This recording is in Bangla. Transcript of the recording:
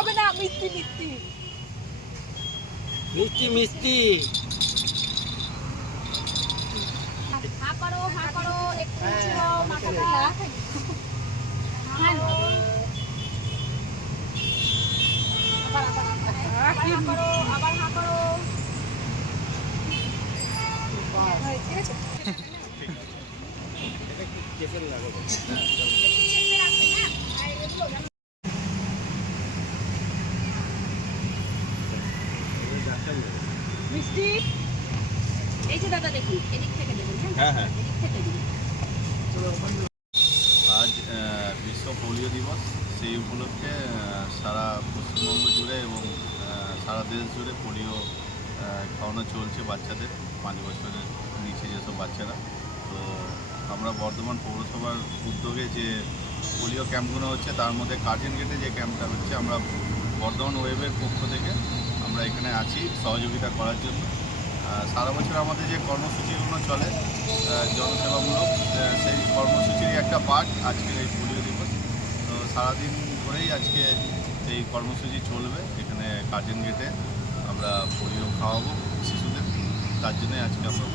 হবে না, মিষ্টি মিষ্টি মিষ্টি মিষ্টি। হা করো একটু ছিল মাথাটা। হ্যাঁ আবার হা করো। ঠিক আছে মিষ্টি। এই যে দাদা দেখুন, এদিক থেকে দেখুন। হ্যাঁ হ্যাঁ এদিক থেকে দেখুন। আজ বিশ্ব পোলিও দিবস। সেই উপলক্ষে সারা পশ্চিমবঙ্গ জুড়ে এবং সারা দেশ জুড়ে পোলিও খাওয়ানো চলছে বাচ্চাদের, 5 বছরের নিচে যেসব বাচ্চারা। তো আমরা বর্ধমান পৌরসভার উদ্যোগে যে পোলিও ক্যাম্পগুলো হচ্ছে তার মধ্যে কার্জন গেটে যে ক্যাম্পটা হচ্ছে, আমরা বর্ধমান ওয়েবের পক্ষ থেকে আমরা এখানে আছি সহযোগিতা করার জন্য। সারা বছর আমাদের যে কর্মসূচিগুলো চলে জনসেবামূলক, সেই কর্মসূচির একটা পার্ট আজকের এই পোলিও দিবস। তো সারাদিন ধরেই আজকে এই কর্মসূচি চলবে। এখানে কার্জন গেটে আমরা পোলিও খাওয়াবো শিশুদের, তার জন্যই আজকে আমরা